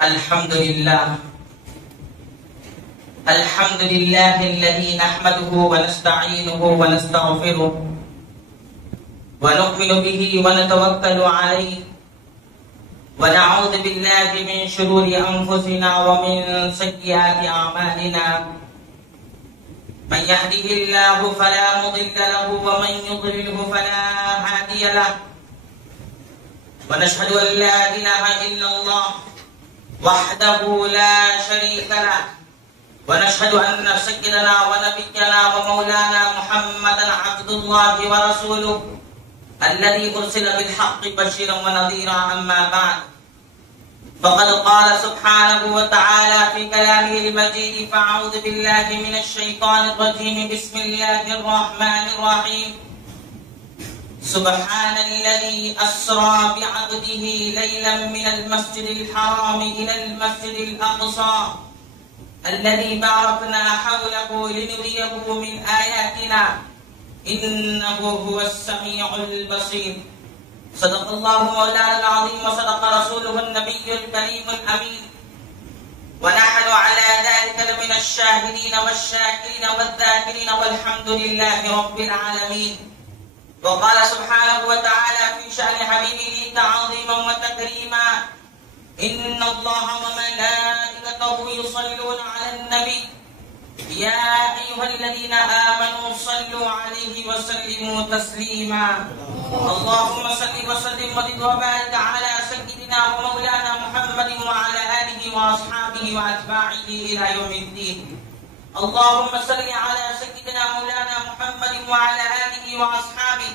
الحمد لله الذي نحمده ونستعينه ونستغفره ونؤمن به ونتوكل عليه ونعوذ بالله من شرور أنفسنا ومن سيئات أعمالنا من يهده الله فلا مضل له ومن يضلله فلا هادي له ونشهد أن لا إله إلا الله وحده لا شريك له ونشهد أن سيدنا ونبينا ومولانا محمدا عبد الله ورسوله الذي أرسل بالحق بشيرا ونذيرا. أما بعد فقد قال سبحانه وتعالى في كلامه المجيد فأعوذ بالله من الشيطان الرجيم بسم الله الرحمن الرحيم. سبحان الذي أسرى بعبده ليلا من المسجد الحرام إلى المسجد الأقصى الذي باركنا حوله لنريه من آياتنا إنه هو السميع البصير. صدق الله مولانا العظيم وصدق رسوله النبي الكريم الأمين ونحن على ذلك لمن الشاهدين والشاكرين والذاكرين والحمد لله رب العالمين. وقال سبحانه وتعالى في شأن حبيبه تعظيما وتكريما إن الله وملائكته يصلون على النبي يا أيها الذين آمنوا صلوا عليه وسلموا تسليما. اللهم صل وسلم وبارك على سيدنا ومولانا محمد وعلى آله وأصحابه وأتباعه إلى يوم الدين. اللهم صل على سيدنا مولانا محمد وعلى آله وأصحابه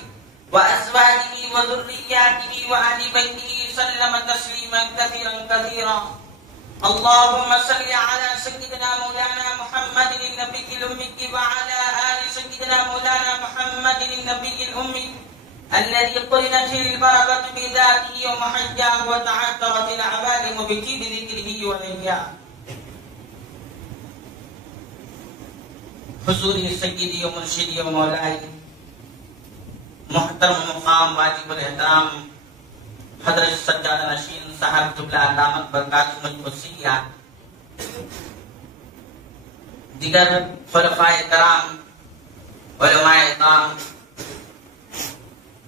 وأزواجه وذرياته وأهل بيته سلم تسليما كثيرا كثيرا. اللهم صل على سيدنا مولانا محمد النبي الأمي وعلى آل سيدنا مولانا محمد النبي الأمي الذي قرنت البركة بذاته ومحجاه وتعثرت العبادم بجيب ذكره ولياه. حضوری سیدی و مرشدی و مولائی محترم مقام واجب الاحترام حضرت سجاد نشین صاحب جبلہ دامت برکاتہ القدسیہ، دیگر خلفائے کرام، علماء کرام،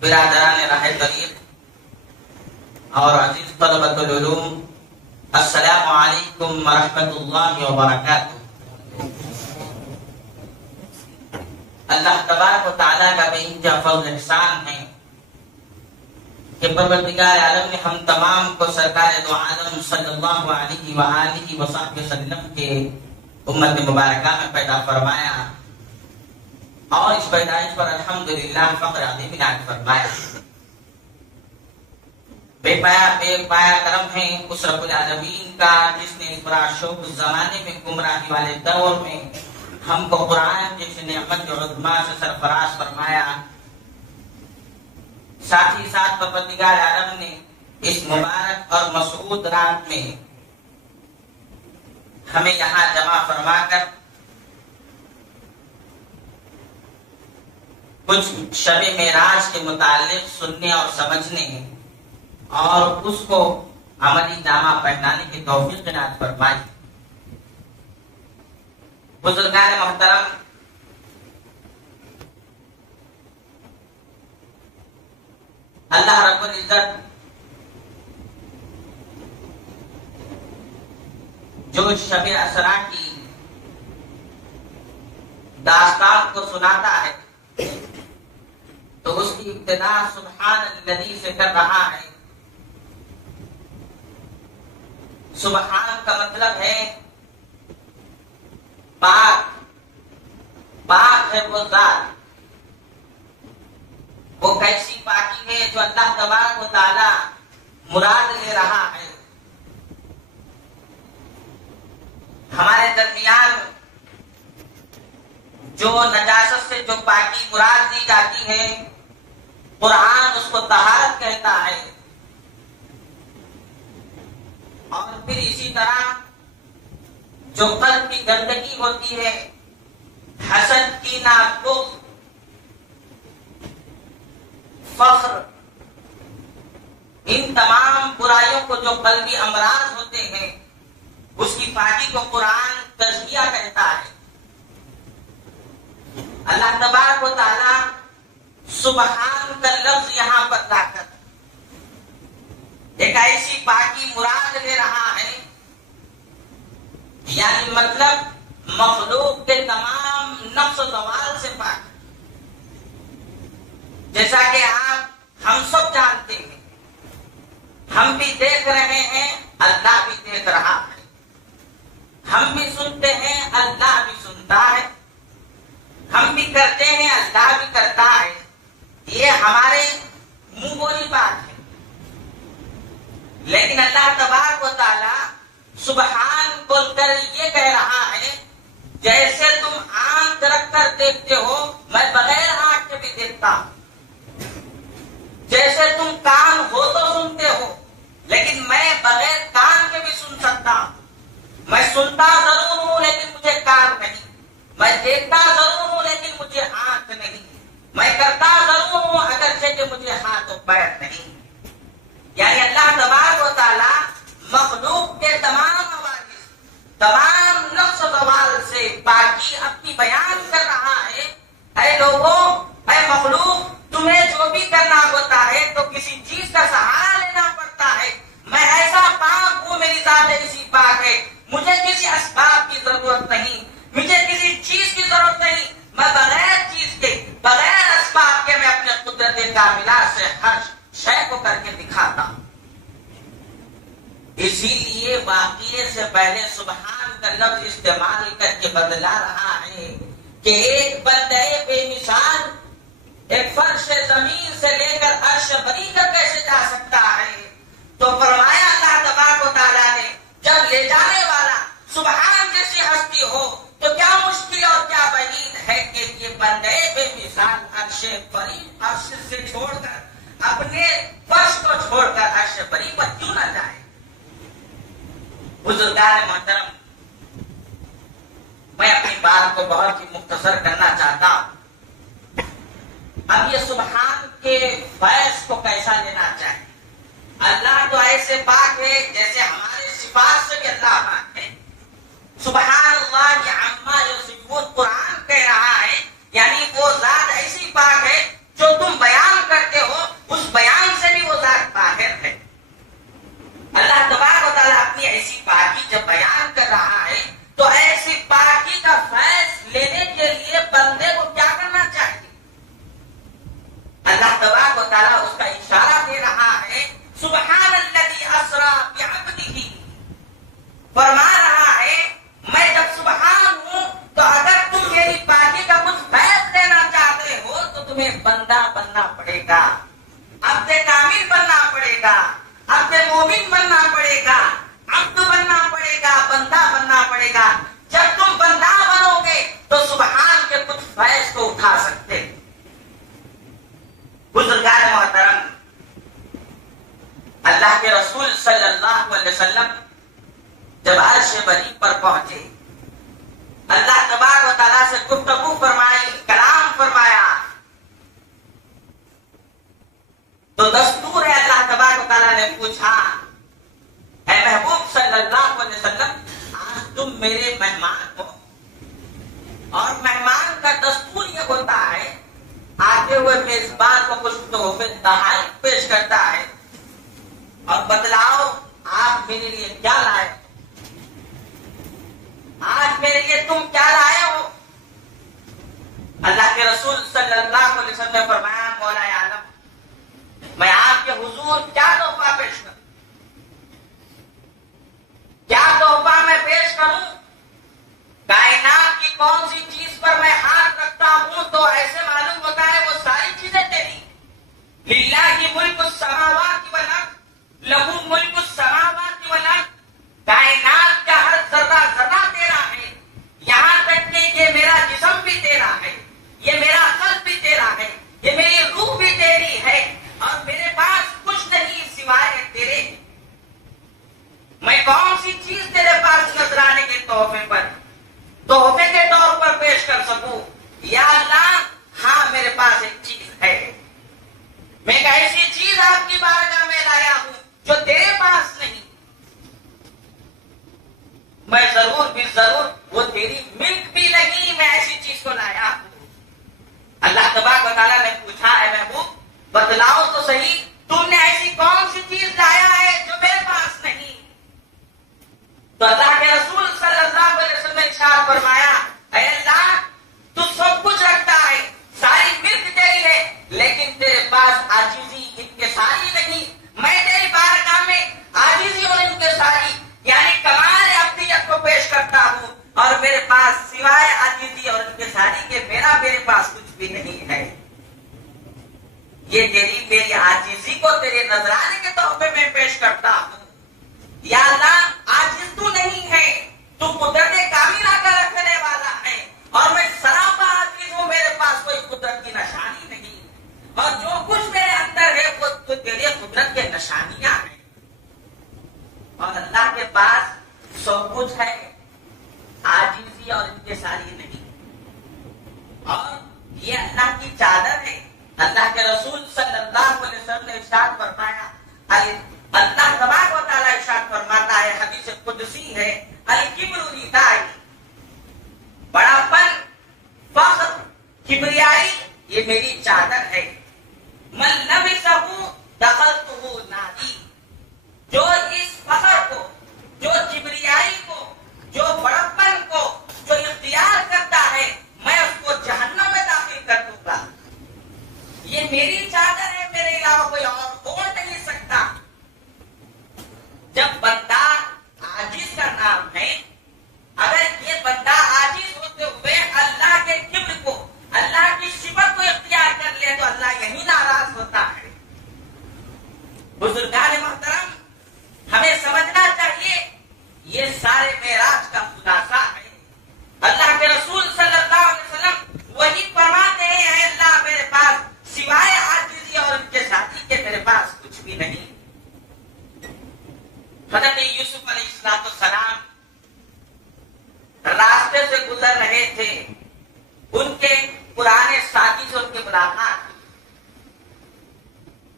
برادران راہ طریق اور عزیز طلبۃ العلوم، السلام علیکم ورحمۃ اللہ وبرکاتہ. اللہ تبارک و تعالیٰ کا بے انتہا فضل احسان ہے کہ پروردگار عالم نے ہم تمام کو سرکار دو عالم صلی اللہ علیہ وآلہ وصحبہ وسلم کے امت مبارکہ میں پیدا فرمایا اور اس پیدائش پر الحمدللہ فخر عظیم عنایت فرمایا. بے پایا کرم ہے اس رب العالمین کا جس نے اس بڑا شوق زمانے میں گمراہی والے دور میں ہم کو قرآن جیسے نعمت عظمیٰ سے سرفراز فرمایا. ساتھ ہی ساتھ پروردگار عالم نے اس مبارک اور مسعود رات میں ہمیں یہاں جمع فرما کر کچھ شب معراج کے متعلق سننے اور سمجھنے اور اس کو عملی جامہ پہنانے کی توفیق عنایت فرمائی. بزرگان محترم، اللہ رب العزت جو شب اسرا کی داستان کو سناتا ہے تو اس کی ابتدا سبحان الذی سے کر رہا ہے. سبحان کا مطلب ہے پاک ہے وہ ذات. وہ کیسی پاکی ہے جو اللہ تبارک و تعالی مراد لے رہا ہے. ہمارے درمیان جو نجاست سے جو پاکی مراد دی جاتی ہے قرآن اس کو طہارت کہتا ہے. اور پھر اسی طرح جو قلب کی گندگی ہوتی ہے، حسد، کینہ، بغض، فخر، ان تمام برائیوں کو جو قلبی امراض ہوتے ہیں اس کی پاکی کو قرآن تزکیہ کہتا ہے۔ اللہ تبارک و تعالی سبحان کا لفظ یہاں پر لا کر ایک ایسی پاکی مراد لے رہا ہے، یعنی مطلب مخلوق کے تمام نقص و زوال سے پاک، جیسا کہ آپ ہم سب جانتے ہیں، ہم بھی دیکھ رہے ہیں، اللہ بھی دیکھ رہا ہے، ہم بھی سنتے ہیں، اللہ بھی سنتا ہے، ہم بھی کرتے ہیں، اللہ بھی کرتا ہے۔ یہ ہمارے منہ بولی بات ہے، لیکن اللہ تبارک و تعالی سبحان بول کر یہ کہہ رہا ہے جیسے تم آنکھ رکھ کر دیکھتے ہو میں بغیر آنکھ کے بھی دیکھتا ہوں، جیسے تم کان ہو تو سنتے ہو لیکن میں بغیر کان کے بھی سن سکتا ہوں، میں سنتا ضرور ہوں لیکن مجھے کان نہیں، میں دیکھتا ضرور ہوں لیکن مجھے آنکھ نہیں، میں کرتا ضرور ہوں اگرچہ کہ مجھے ہاتھ و پیر نہیں۔ یعنی اللہ تبارک و تعالی مخلوق کے تمام حوادث، تمام نقص و زوال سے پاکی اپنی بیان کر رہا ہے۔ اے لوگوں، اے مخلوق، تمہیں جو بھی کرنا ہوتا ہے تو کسی چیز کا سہارا لینا پڑتا ہے، میں ایسا پاک ہوں، میری ذات ایسی پاک ہے، مجھے کسی اسباب کی ضرورت نہیں، مجھے کسی چیز کی ضرورت نہیں، میں بغیر چیز کے، بغیر اسباب کے میں اپنے قدرت کاملہ سے ہر شے کو کر کے دکھاتا ہوں۔ اسی لیے واقعے سے پہلے سبحان کا لفظ استعمال کر کے بدلا رہا ہے کہ ایک بندے بے مثال ایک فرش زمین سے لے کر عرش بری تک کیسے جا سکتا ہے؟ تو فرمایا اللہ تبارک و تعالیٰ نے جب لے جانے والا سبحان جیسی ہستی ہو تو کیا مشکل اور کیا بعید ہے کہ یہ بندے بے مثال عرش بری، عرش سے چھوڑ کر اپنے فرش کو چھوڑ کر عرش بری پر کیوں نہ جائے؟ بزرگان محترم، میں اپنی بات کو بہت ہی مختصر کرنا چاہتا ہوں۔ اب یہ سبحان کے فیض کو کیسا لینا چاہیے؟ اللہ تو ایسے پاک ہے جیسے ہمارے صفات سے بھی اللہ پاک ہے۔ سبحان اللہ عما یصفون قرآن کہہ رہا ہے، یعنی وہ ذات ایسی پاک ہے جو تم بیان کرتے ہو اس بیان سے بھی وہ ذات باہر ہے۔ اللہ تبارک و تعالیٰ اپنی ایسی پاکی جب بیان کر رہا ہے تو ایسی پاکی کا فیض لینے کے لیے بندے کو کیا کرنا چاہیے؟ اللہ تبارک و تعالیٰ اس کا اشارہ دے رہا ہے، سبحان الذی اسری بعبدہ، فرما رہا ہے میں جب سبحان ہوں تو اگر تم میری پاکی کا کچھ فیض لینا چاہتے ہو تو تمہیں بندہ بننا پڑے گا، عبد کامل بننا پڑے گا، عبد مومن بننا پڑے گا، عبد بننا پڑے گا، بندہ بننا پڑے گا۔ جب تم بندہ بنو گے تو سبحان کے کچھ فیض کو اٹھا سکتے۔ بزرگان محترم، اللہ کے رسول صلی اللہ علیہ وسلم جب عرش بری پر پہنچے، اللہ تبارک و تعالیٰ سے گفتگو فرمائی، کلام فرمایا، تو دستور ہے اللہ تبارک و تعالیٰ نے پوچھا، اے محبوب صلی اللہ علیہ وسلم، آج تم میرے مہمان ہو، اور مہمان کا دستور یہ ہوتا ہے آتے ہوئے میزبان کو کچھ تحفے تحائف پیش کرتا ہے اور بتلاؤ آپ میرے لیے کیا لائے، آج میرے لیے تم کیا لائے ہو؟ اللہ کے رسول صلی اللہ علیہ وسلم نے فرمایا، مولا عالم، میں آپ کے حضور کیا تحفہ پیش کروں، کیا تحفہ میں پیش کروں؟ کائنات کی کون سی چیز پر میں ہاتھ رکھتا ہوں تو ایسے معلوم ہوتا ہے وہ ساری چیزیں تیری۔ للہ ملک السماوات والارض، لہو ملک السماوات والارض، کائنات کا ہر ذرہ ذرہ تیرا ہے، یہاں تک کہ یہ میرا جسم بھی تیرا ہے، یہ میرا قلب بھی تیرا ہے، یہ میری روح بھی تیری ہے، اور میرے پاس کچھ نہیں سوائے تیرے۔ میں کون سی چیز تیرے پاس نذرانے کے تحفے پر، تحفے کے طور پر پیش کر سکوں؟ یا اللہ، ہاں میرے پاس ایک چیز ہے، میں ایک ایسی چیز آپ کی بارگاہ میں لایا ہوں جو تیرے پاس نہیں۔ ضرور بھی ضرور وہ تیری ملک بھی نہیں میں ایسی چیز کو لایا ہوں۔ اللہ تبارک و تعالیٰ نے پوچھا اے محبوب بتلاؤ تو صحیح تم نے ایسی کون سی چیز لایا ہے جو میرے پاس نہیں؟ تو اللہ کے رسول صلی اللہ علیہ وسلم نے ارشاد فرمایا اے اللہ تو سب کچھ رکھتا ہے، ساری ملک تیری ہے، لیکن تیرے پاس عاجزی انکساری نہیں۔ میں تیری بارگاہ میں عاجزی اور انکساری یعنی کمال عبدیت کو پیش کرتا ہوں، اور میرے پاس سوائے عاجزی اور انکساری کے میرے پاس کچھ بھی نہیں ہے۔ یہ تیری میری عاجزی کو تیرے نذرانے کے طور پہ میں پیش کرتا ہوں۔ یا اللہ عاجز تو نہیں ہے، تو قدرت کاملہ کا رکھنے والا ہے، اور میں سراپا عاجز ہوں، میرے پاس کوئی قدرت کی نشانی نہیں، اور جو کچھ میرے اندر ہے وہ تو تیری قدرت کے نشانیاں ہیں۔ اور اللہ کے پاس سب کچھ ہے، عاجزی اور انکساری نہیں۔ اور یہ اللہ کی چادر ہے۔ اللہ کے رسول صلی اللہ علیہ وسلم نے ارشاد فرمایا، اللہ تبارک و تعالیٰ ارشاد فرماتا ہے، حدیث قدسی ہے، الکبر ردائی، بڑا پن، فخر، کبریائی یہ میری چادر ہے۔ من لبسہ دخلتہ ناری، جو اس فخر کو، جو کبریائی کو، جو بڑپن کو جو اختیار کرتا ہے میں اس کو جہنم میں داخل کر دوں گا۔ یہ میری چادر ہے، میرے علاوہ کوئی اور اوڑھ نہیں سکتا۔ جب بندہ عاجز کا نام ہے، اگر یہ بندہ عاجز ہوتے ہوئے اللہ کے کبر کو، اللہ کی صفت کو اختیار کر لے تو اللہ یہی ناراض ہوتا ہے۔ بزرگان محترم ہمیں سمجھنا چاہیے یہ سارے معراج کا خلاصہ ہے۔ اللہ کے رسول صلی اللہ علیہ وسلم وہی فرماتے ہیں اے اللہ میرے پاس سوائے عاجزی اور انکساری کے میرے پاس کچھ بھی نہیں۔ حضرت یوسف علیہ السلام راستے سے گزر رہے تھے، ان کے پرانے ساتھی سے ان کی ملاقات،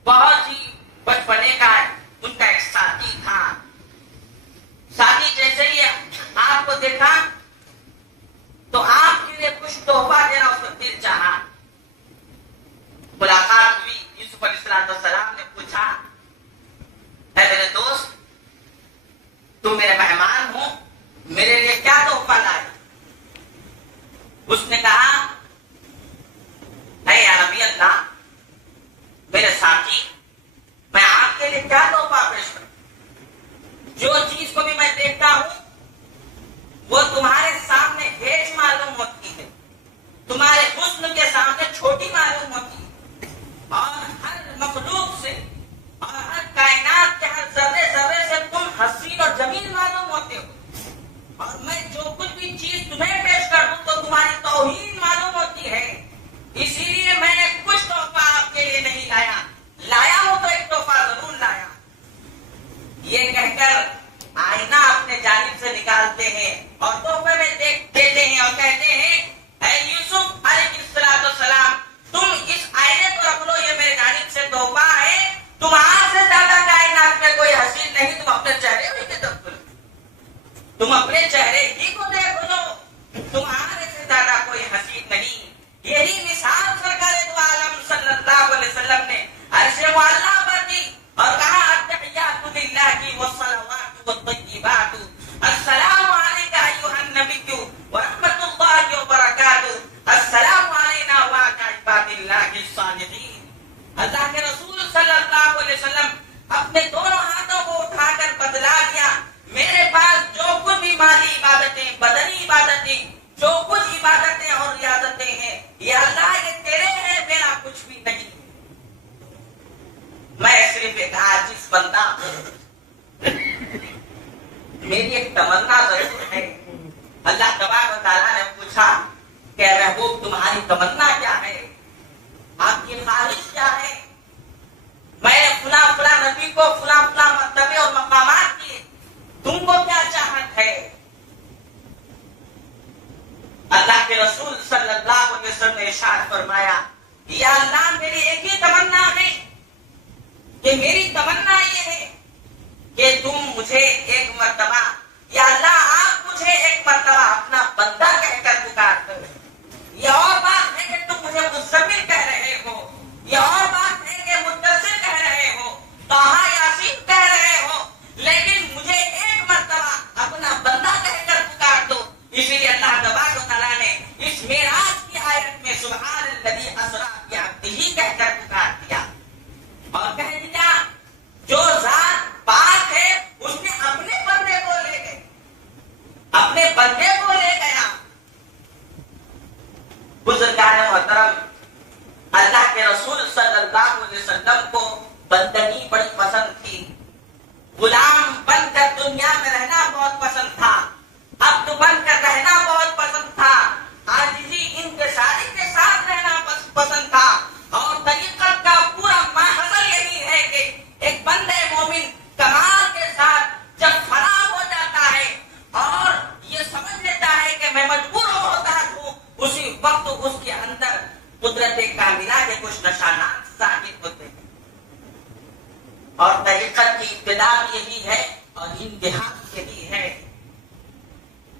بہت ہی بچپنے کا ان کا ایک ساتھی تھا۔ ساتھی جیسے ہی آپ کو دیکھا تو آپ کے لیے کچھ تحفہ دینا اس کا دل چاہا۔ ملاقات ہوئی، یوسف علیہ السلام نے پوچھا اے میرے دوست تم میرے مہمان ہو، میرے لیے کیا تحفہ لائے؟ اس نے کہا اے نبی اللہ میرے ساتھی میں آپ کے لیے کیا تحفہ پیش کروں؟ جو چیز کو بھی میں دیکھتا ہوں وہ تمہارے سامنے ہیج معلوم ہوتی ہے، تمہارے حسن کے سامنے چھوٹی معلوم ہوتی ہے، اور ہر مخلوق سے اور ہر کائنات کے ہر ذرے ذرے سے تم حسین اور جمیل معلوم ہوتے ہو، اور میں جو کچھ بھی چیز تمہیں پیش کروں تو تمہاری توہین معلوم ہوتی ہے۔ اسی لیے میں نے کچھ تحفہ آپ کے لیے نہیں لایا ہوں تو ایک تحفہ ضرور لایا۔ یہ کہہ کر آئینہ اپنے جانب سے نکالتے ہیں اور تحفے میں دیتے ہیں اور کہتے ہیں اے یوسف علیہ السلام تم اس آئینے کو رکھ لو، یہ میرے جانب سے تحفہ ہے، تمہارے سے زیادہ کائنات میں کوئی حسین نہیں، تم اپنے چہرے ہی کے دفتر، تم اپنے چہرے ہی کو دیکھ لو، تمہارے سے زیادہ کوئی حسین نہیں۔ یہی مثال سرکار دو عالم صلی اللہ علیہ وسلم نے عرش معلیٰ پر دی اور کہا التحیات للہ والصلوات والطیبات السلام علیک ایھا النبی ورحمۃ اللہ وبرکاتہ السلام علینا وعلی عباد اللہ الصالحین۔ اللہ کے رسول صلی اللہ علیہ وسلم اپنے دونوں ہاتھوں کو اٹھا کر بدلا دیا، میرے پاس جو کچھ بھی مالی عبادتیں، بدنی عبادتیں، جو کچھ عبادتیں اور ریاضتیں ہیں یہ اللہ یہ تیرے ہیں، میرا کچھ بھی نہیں، میں صرف ایک عاجز بندہ ہوں، میری ایک تمنا ضرور ہے۔ اللہ تبارک و تعالیٰ نے پوچھا کہ اے محبوب تمہاری تمنا کیا ہے، آپ کی خواہش کیا ہے؟ میں نے فلاں نبی کو فلاں مرتبے اور مقامات دیے، تم کو کیا چاہت ہے؟ اللہ کے رسول صلی اللہ علیہ وسلم نے ارشاد فرمایا یا اللہ میری ایک ہی تمنا ہے کہ میری تمنا یہ ہے کہ تم مجھے ایک مرتبہ یا اللہ آپ مجھے امتحان کے لیے ہے۔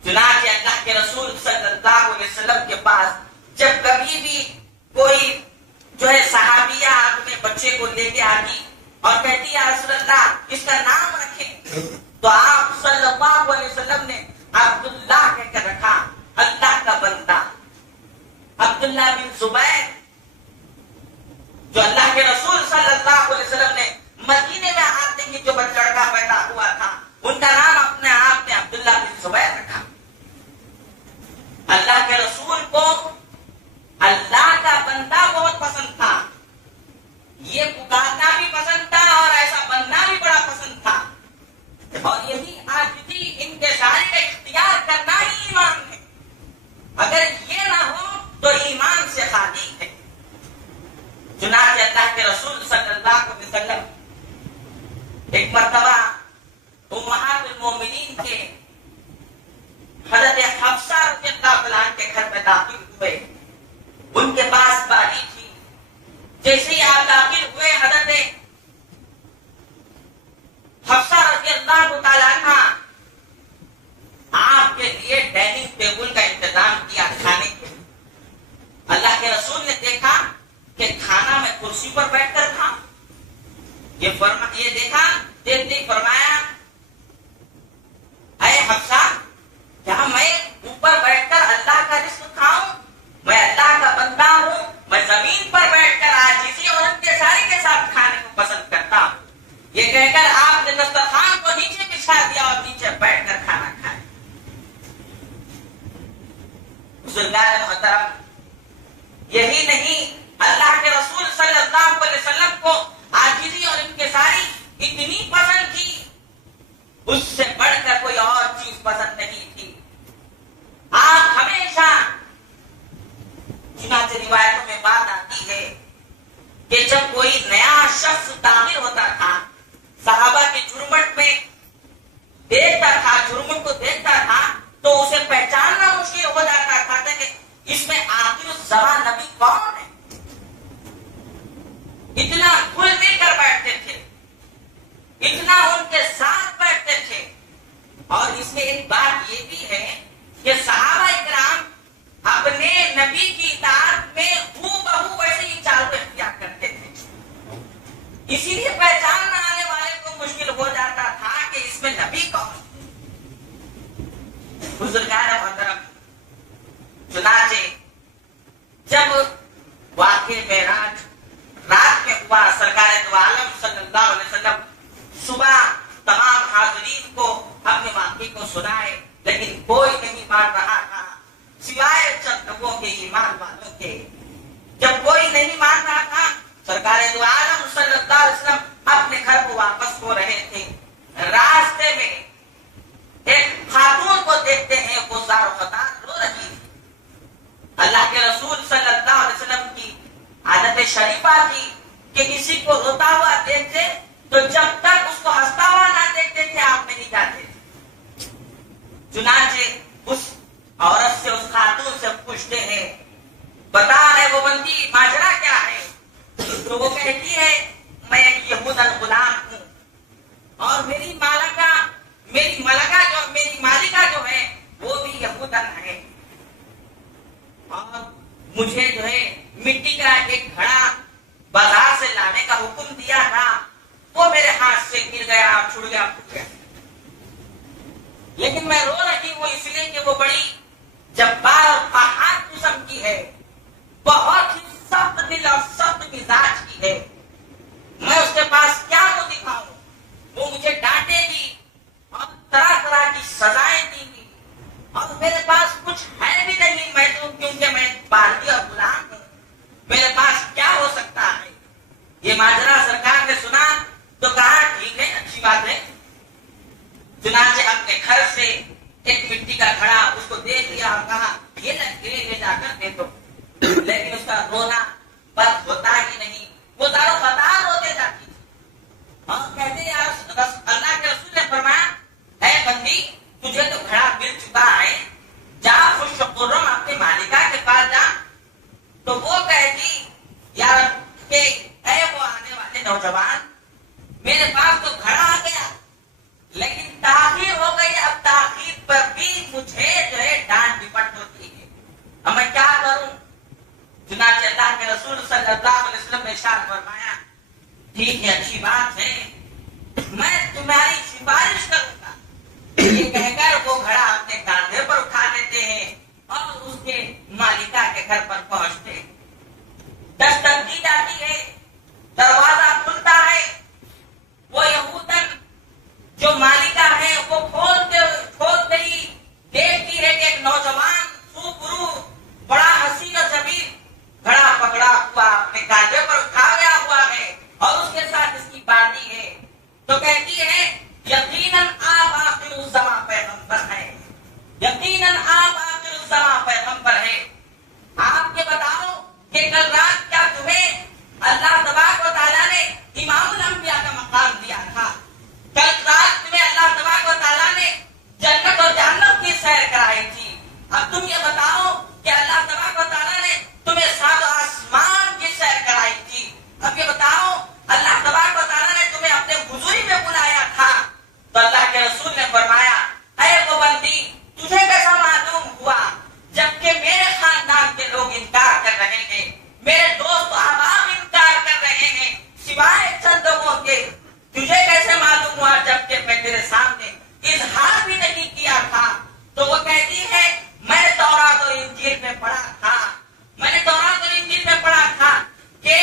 چنانچہ اللہ کے رسول صلی اللہ علیہ وسلم کے پاس جب کبھی بھی کوئی جو ہے صحابیہ اپنے بچے کو لے کے آتی اور کہتی یا رسول اللہ اس کا نام رکھیں، تو آپ صلی اللہ علیہ وسلم نے عبداللہ کہہ کر رکھا، اللہ کا بندہ۔ عبداللہ بن زبیر جو اللہ کے رسول صلی اللہ علیہ وسلم نے مدینے میں آتے ہی جو لڑکا پیدا ہوا تھا، ان کا نام اپنے آپ نے عبداللہ بن زبیر رکھا۔ اللہ کے رسول کو اللہ کا بندہ بہت پسند تھا، یہ پکارنا بھی پسند تھا اور ایسا بننا بھی بڑا پسند تھا، اور یہی آج بھی ان کے سارے کا اختیار کرنا ہی ایمان ہے۔ اگر یہ نہ ہو تو ایمان سے خالی ہے۔ چنانچہ اللہ کے رسول صلی اللہ علیہ وسلم ایک مرتبہ امہات المومنین کے حضرت حفصہ رضی اللہ عنہ کے گھر میں داخل ہوئے، ان کے پاس باری تھی۔ جیسے ہی آپ داخل ہوئے، حضرت حفصہ رضی اللہ تعالیٰ عنہ آپ کے لیے ڈائننگ ٹیبل کا انتظام کیا کھانے کے۔ اللہ کے رسول نے دیکھا کہ کھانا میں کرسی پر بیٹھ کر کھا، یہ دیکھا، دیکھتے فرمایا اے حفصہ، کیا میں اوپر بیٹھ کر اللہ کا رزق کھاؤں؟ میں اللہ کا بندہ ہوں، میں زمین پر بیٹھ کر عاجزی اور انکساری کے ساتھ کھانے کو پسند کرتا ہوں۔ یہ کہہ کر آپ نے دسترخوان کو نیچے بچھا دیا اور نیچے بیٹھ کر کھانا کھایا۔ بزرگان محترم، یہی نہیں، اللہ کے رسول صلی اللہ علیہ وسلم کو عاجزی اور انکساری اتنی پسند تھی، اس سے بڑھ کر کوئی اور چیز پسند نہیں تھی۔ آپ ہمیشہ، چنانچہ روایتوں میں بات آتی ہے کہ جب کوئی نیا شخص داخل ہوتا تھا، صحابہ کی جھرمٹ میں دیکھتا تھا، جھرمٹ کو دیکھتا تھا تو اسے پہچاننا مشکل ہو جاتا تھا کہ اس میں آخر الزمان نبی کون ہے؟ اتنا گھل مل کر بیٹھتے تھے، اتنا ان کے ساتھ بیٹھتے تھے۔ اور اس میں ایک بات یہ بھی ہے کہ صحابہ اکرام اپنے نبی کی اطاعت میں ہو بہو ویسے ہی چال کو اختیار کرتے تھے، اسی لیے پہچان آنے والے کو مشکل ہو جاتا تھا کہ اس میں نبی کون۔ بزرگان محترم، چنانچہ جب واقع معراج رات میں ہوا، سرکار دو عالم صلی اللہ علیہ وسلم صبح تمام حاضرین کو اپنے واقعے کو سنائے، لیکن کوئی نہیں مان رہا تھا سوائے چند لوگوں کے، ایمان والوں کے۔ جب کوئی نہیں مان رہا تھا، سرکار دو عالم صلی اللہ علیہ وسلم اپنے گھر کو واپس ہو رہے تھے، راستے میں ایک خاتون کو دیکھتے ہیں، وہ زار و خطار رو رہی ہے۔ اللہ کے رسول صلی اللہ علیہ وسلم کی عادت شریفہ تھی کہ کسی کو روتا ہوا دیکھتے تو جب تک اس کو ہنستا ہوا نہ دیکھتے تھے آپ نہیں جاتے تھے۔ چنانچہ اس عورت سے، اس خاتون سے پوچھتے ہیں، بتا ہے وہ بندی ماجرا کیا ہے؟ تو وہ کہتی ہے میں ایک یہودن غلام ہوں اور میری مالکہ جو ہے وہ بھی یہودن ہے، اور مجھے جو ہے مٹی کا ایک گھڑا بازار سے لانے کا حکم دیا تھا، وہ میرے ہاتھ سے گر گیا، چھوٹ گیا، پھٹ گیا، لیکن میں رو رہی ہوں اس لیے کہ وہ بڑی جبار اور پہاڑ قسم کی ہے، بہت ہی سخت دل اور سخت مزاج کی ہے۔ میں اس کے پاس کیا منہ دکھاؤں؟ وہ مجھے ڈانٹے گی اور طرح طرح کی سزائیں دیں گی، اور میرے پاس کچھ ہے بھی نہیں، میں تو کیونکہ میں باغی اور غلام ہوں، میرے پاس کیا ہو سکتا ہے؟ یہ ماجرا سرکار نے سنا تو کہا ٹھیک ہے، اچھی بات ہے۔ چنانچہ اپنے گھر سے ایک مٹی کا گھڑا اس کو دے دیا اور کہا یہ لے جا کر دے دو، لیکن اس کا رونا بند ہوتا ہی نہیں، وہ دارو فتار روتے جاتی تھی اور کہتے اللہ کے رسول نے فرمایا اے بندی تجھے تو گھڑا مل چکا ہے، جا خوش خرم اپنی مالکہ کے پاس جا۔ تو وہ کہتی یار کہ اے وہ آنے والے نوجوان، میرے پاس تو گھڑا آ گیا، لیکن تاخیر صلی اللہ علیہ وسلم نے ارشاد فرمایا ٹھیک ہے اچھی بات ہے میں تمہاری سفارش کروں گا، یہ کہہ کر وہ گھڑا اپنے کاندھے پر اٹھا لیتے ہیں اور اس کے مالکہ کے گھر پر پہنچتے ہیں۔ دستک دی جاتی ہے، دروازہ کھلتا ہے، وہ یہودن جو مالکہ ہے وہ کھولتے ہی دیکھتی ہے کہ ایک نوجوان سوپرو بڑا حسین و جمیل گھڑا پکڑا ہوا اپنے کاندھے پر اٹھایا ہوا ہے اور اس کے ساتھ اس کی باندھی ہے، تو کہتی ہے یقیناً آپ آخر الزمان پیغمبر ہیں، یقیناً آپ آخر الزمان پیغمبر ہیں۔ آپ یہ بتاؤ کہ کل رات کیا تمہیں اللہ تبارک و تعالیٰ نے امام الانبیاء کا مقام دیا تھا؟ کل رات تمہیں اللہ تبارک و تعالیٰ نے جنت اور جہنم کی سیر کرائی تھی، اب تم یہ بتاؤ کہ اللہ تبارک و تعالیٰ نے تمہیں سات آسمان کی سیر کرائی تھی، اب یہ بتاؤ اللہ تبارک و تعالیٰ نے تمہیں اپنے حضوری میں بلایا تھا، تو اللہ کے رسول نے فرمایا اے وہ بندی تجھے کیسا معلوم ہوا جبکہ میرے خاندان کے لوگ انکار کر رہے ہیں، میرے دوست احباب انکار کر رہے ہیں سوائے چند لوگوں کے، تجھے کیسے معلوم ہوا جبکہ میں تیرے سامنے اظہار بھی نہیں کیا تھا؟ تو وہ کہتی ہے میں نے تورات اور انجیل میں پڑھا تھا، میں نے تورات اور انجیل میں پڑھا تھا کہ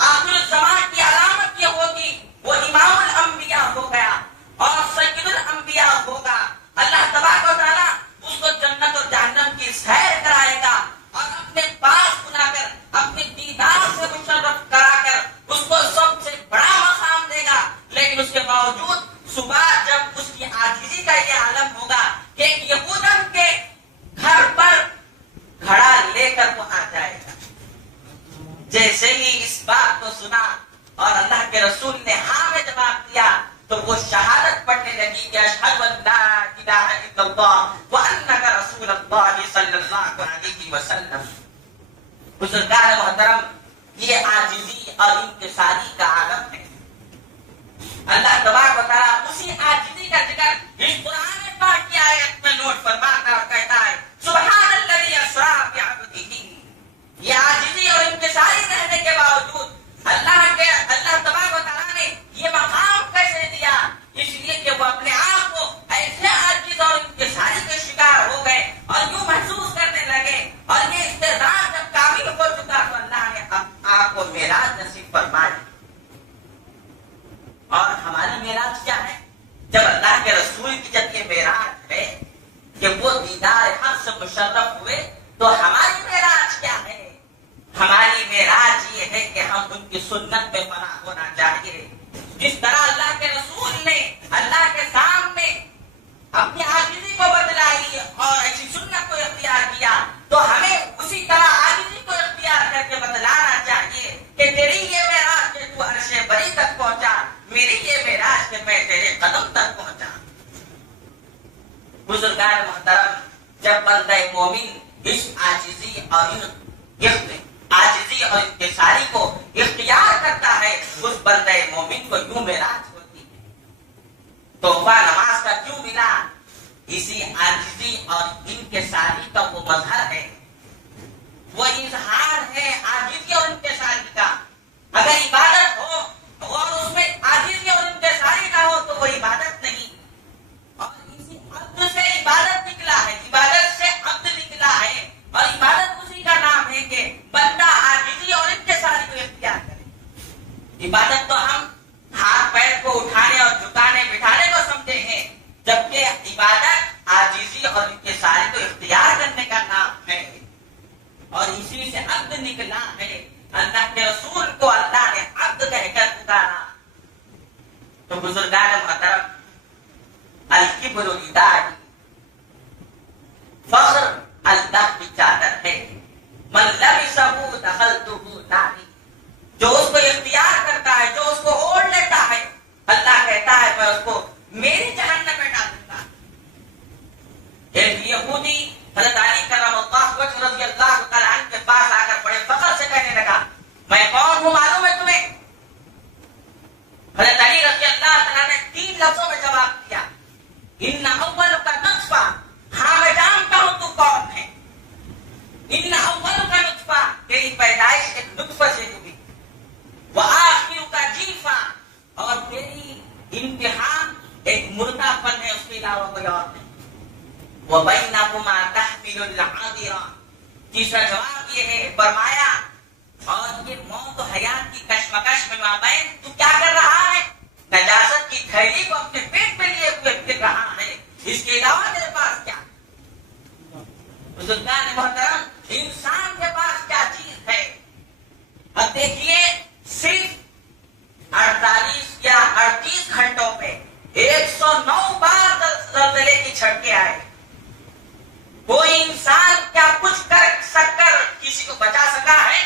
آخر الزمان کی علامت یہ ہوگی وہ امام الانبیاء ہو گیا اور سید الانبیاء ہوگا، اللہ تبارک و تعالیٰ اس کو جنت اور جہنم کی سیر کرائے گا اور اپنے پاس بلا کر اپنے دیدار سے مشرف کرا کر اس کو سب سے بڑا مقام دے گا، لیکن اس کے باوجود صبح جب اس کی عاجزی کا یہ عالم ہوگا کہ ایک یہودن کے گھر پر گھڑا لے کر وہ آ جائے گا، جیسے ہی اس بات کو سنا اور اللہ کے رسول نے ہاں میں جواب دیا تو وہ شہادت پڑھنے لگی کہ اشہد ان لا الہ الا اللہ وانک رسول اللہ صلی اللہ علیہ وسلم۔ بزرگان محترم، یہ عاجزی اور انکساری کا عالم ہے۔ اللہ تبارک و تعالیٰ اسی عاجزی کا ذکر اس قرآن پاک کی آیت میں نوٹ فرماتا اور کہتا ہے سبحان الذی اسریٰ بعبدہ۔ یہ عاجزی اور انکساری رہنے کے باوجود اللہ تبارک و تعالیٰ نے یہ مقام کیسے دیا؟ اس لیے کہ وہ اپنے آپ کو ایسے عاجز اور انکساری کے شکار ہو گئے اور یوں محسوس کرنے لگے، اور یہ استعداد جب کامل ہو چکا تو اللہ نے آپ کو معراج نصیب فرمائی۔ اور ہماری معراج کیا ہے؟ جب اللہ کے رسول کی جب یہ معراج ہے کہ وہ دیدار حق سے مشرف ہوئے، تو ہماری معراج کیا ہے؟ ہماری معراج یہ ہے کہ ہم ان کی سنت میں فنا ہونا چاہیے۔ جس طرح اللہ کے رسول نے اللہ کے سامنے اپنی عاجزی کو بتلائی اور ایسی سنت کو اختیار کیا، تو ہمیں اسی طرح عاجزی کو اختیار کر کے بتلانا چاہیے کہ تیری یہ معراج کہ تو عرش بری تک پہنچا، میری یہ معراج کہ میں تیرے قدم تک پہنچا۔ بزرگان محترم، جب بندہ مومن اس عاجزی اور انکساری کو اختیار کرتا ہے، اس بندہ مومن کو یوں معراج ہوتی ہے۔ تحفہ نماز کا کیوں ملا؟ اسی عاجزی اور انکساری کا وہ مظہر ہے، وہ اظہار ہے عاجزی اور انکساری کا۔ اگر عبادت ہو اور اس میں عاجزی اور انکساری نہ ہو تو وہ عبادت نہیں، اور اسی عبد سے عبادت نکلا ہے، عبادت سے عبد نکلا ہے، اور عبادت اسی کا نام ہے کہ بندہ عاجزی اور انکساری کو اختیار کرے۔ عبادت تو ہم ہاتھ پیر کو اٹھانے اور جھکانے بٹھانے کو سمجھے ہیں، جبکہ عبادت عاجزی اور انکساری کو اختیار کرنے کا نام ہے، اور اسی سے عبد نکلا ہے۔ اللہ کے رسول کو اللہ نے عبد کہہ کر پکارا۔ تو بزرگان محترم، الکبر رداء، فخر اللہ کی چادر ہے، من لبسہ دخلتہ ناری، جو اس کو اختیار کرتا ہے، جو اس کو اوڑھ لیتا ہے، اللہ کہتا ہے میں اس کو میری جہنم میں ڈالوں گا۔ ایک یہودی حضرت علی کرم اللہ وجہ رضی اللہ تعالیٰ عنہ کے پاس آ کر بڑے فخر سے کہنے لگا میں کون ہوں معلوم ہے تمہیں؟ حضرت علی رضی اللہ تعالیٰ نے 3 لفظوں میں جواب دیا، ان اول کا نطفہ، ہاں میں جانتا ہوں تو کون ہے، ان اول کا نطفہ، تیری پیدائش ایک نطفہ سے ہوئی علاوہ کوئی اور نہیں. وَبَيْنَهُمَا تَحْمِلُ الْعَذِرَةَ. تیسرا جواب یہ ہے فرمایا اور یہ موت و حیات کی کشمکش میں مابین تو کیا کر رہا ہے؟ نجاست کی تھیلی کو اپنے پیٹ میں لیے ہوئے پھر رہا ہے. اس کے علاوہ تیرے پاس کیا؟ بزرگان محترم انسان کے پاس کیا چیز ہے؟ اب دیکھیے صرف 48 یا 38 گھنٹوں میں 109 بار زلزلے کی جھٹکے آئے. کوئی انسان کیا کچھ کر کسی کو بچا سکا ہے؟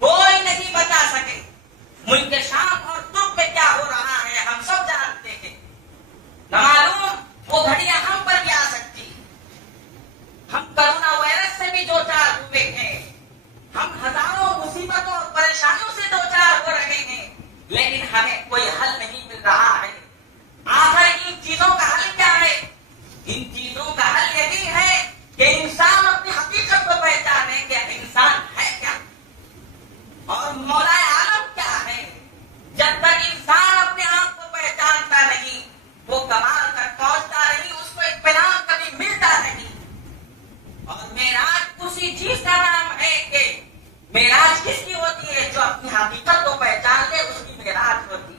کوئی نہیں بچا سکے. ملک شام اور ترک میں کیا ہو رہا ہے ہم سب جانتے ہیں. نہ معلوم وہ گھڑیاں ہم پر بھی آ سکتی. ہم کرونا وائرس سے بھی دو چار ہوئے ہیں. ہم ہزاروں مصیبتوں اور پریشانیوں سے دو چار ہو رہے ہیں، لیکن ہمیں کوئی حل نہیں مل رہا ہے. آخر ان چیزوں کا حل کیا ہے؟ ان چیزوں کا حل یہی ہے کہ انسان اپنی حقیقت کو پہچانے کہ انسان ہے کیا اور مولا عالم کیا ہے. جب تک انسان اپنے آپ کو پہچانتا نہیں، وہ کمال تک پہنچتا نہیں، اس کو اطمینان کبھی ملتا نہیں. اور معراج اسی چیز کا نام ہے کہ معراج کس کی ہوتی ہے؟ جو اپنی حقیقت کو پہچان لے اس کی معراج ہوتی ہے،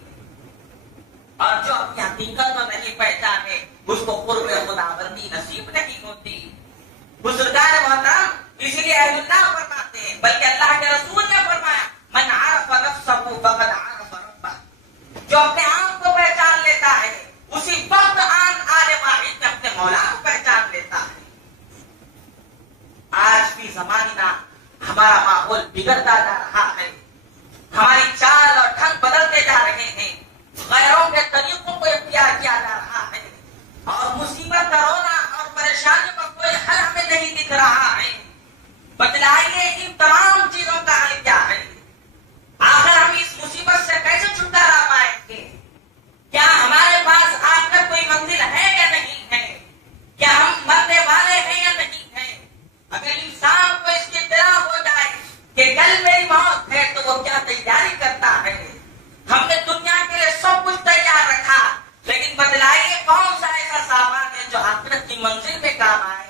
اور جو اپنی حقیقت کو نہیں پہچانے اس کو قرب خداوندی نصیب نہیں ہوتی. بزرگان محترم اسی لیے اہل اللہ فرماتے ہیں، بلکہ اللہ کے رسول نے فرمایا من عرف نفسہ فقد عرف ربہ. جو اپنے آپ کو پہچان لیتا ہے اسی وقت آنے واحد میں اپنے مولا کو پہچان لیتا ہے. آج بھی زمانہ ہمارا ماحول بگڑتا جا رہا ہے، ہماری چال اور ڈھنگ بدلتے جا رہے ہیں، غیروں کے طریقوں کو اختیار کیا جا رہا ہے، اور مصیبت کرونا اور پریشانیوں کا کوئی حل ہمیں نہیں دکھ رہا ہے. بتلائیے ان تمام چیزوں کا حل کیا ہے؟ آخر ہم اس مصیبت سے کیسے چھٹکارا پائیں گے؟ کیا ہمارے پاس آج تک کوئی منزل ہے یا نہیں ہے؟ کیا ہم مرنے والے ہیں یا نہیں ہیں؟ اگر انسان کو اس کی اطلاع ہو جائے کہ کل میری موت ہے تو وہ کیا تیاری کرتا ہے؟ ہم نے دنیا کے لیے سب کچھ تیار رکھا، لیکن بتلائیے کون سا ایسا سامان ہے جو آخرت کی منزل میں کام آئے؟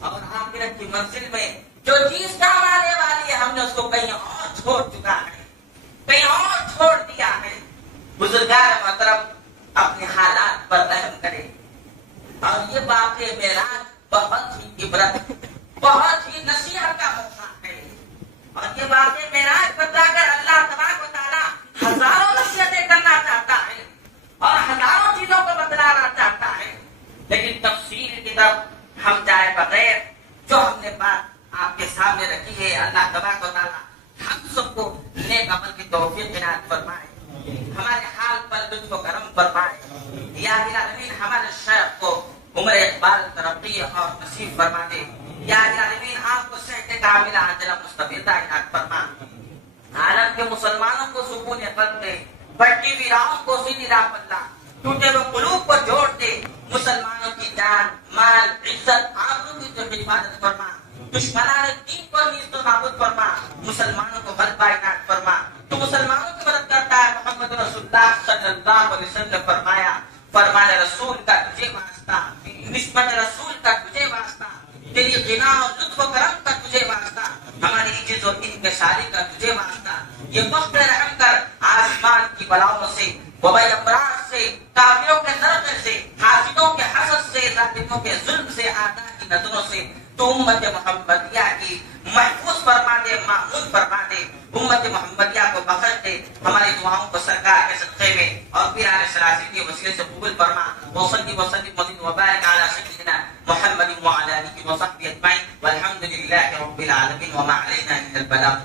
اور آخرت کی منزل میں جو چیز کام آنے والی ہے ہم نے اس کو کہیں اور چھوڑ چکا ہے، کہیں اور چھوڑ دیا ہے. بزرگان محترم اپنے حالات پر رحم کرے. اور یہ واقعہ معراج بہت ہی عبرت، بہت ہی نصیحت کا موقع ہے. اور یہ واقعہ معراج بتا کر اللہ تبارک و تعالیٰ ہزاروں نصیحتیں کرنا چاہتا ہے اور ہزاروں چیزوں کو بتلانا چاہتا ہے، لیکن تفصیل کی طرف ہم جائے بغیر جو ہم نے بات آپ کے سامنے رکھی ہے، اللہ تبارک و تعالیٰ ہم سب کو نیک عمل کی توفیق عنایت فرمائے، ہمارے حال پر لطف و کرم فرمائے. یا العالمین ہمارے شیخ کو عمر اقبال ترقی اور نصیب فرما دے. یا العالمین آپ کو صحت کاملہ عاجلہ مستفیدہ عنایت فرما. عالم کے مسلمانوں کو سکون قلب دے، بٹی ویراؤں کو سیدھی راہ پر لا، ٹوٹے ہوئے قلوب کو جوڑ دے. مسلمانوں کی جان، مال، عزت، آبرو کی تو حفاظت فرما. دشمنان دین کو نیست و نابود فرما. مسلمانوں کو غلبہ عنایت فرما. تو مسلمانوں کی مدد کرتا ہے. محمد رسول اللہ صلی اللہ علیہ وسلم فرمایا، فرمان رسول کا تجھے واسطہ، نسبت رسول کا تجھے واسطہ، تیری غنا اور لطف و کرم کا تجھے واسطہ، ہماری عزت و انکساری کا تجھے واسطہ. یہ وقت رحم کر آسمان کی بلاؤں سے، وبائی امراض سے، کافروں کے نرغے سے، حاسدوں کے حسد سے، ظالموں کے ظلم سے، اعداء کی نظروں سے تو امت محمدیہ کی محفوظ فرما دے، معمول فرما دے. امت محمدیہ کو بخش دے. ہماری دعاؤں کو سرکار کے صدقے میں اور پیر علیہ السلام کے وسیلے سے قبول فرما. وصلی وسلم وبارک علی سیدنا محمد وعلی آلہ وصحبہ اجمعین والحمد للہ رب العالمین وما علینا الا البلاغ.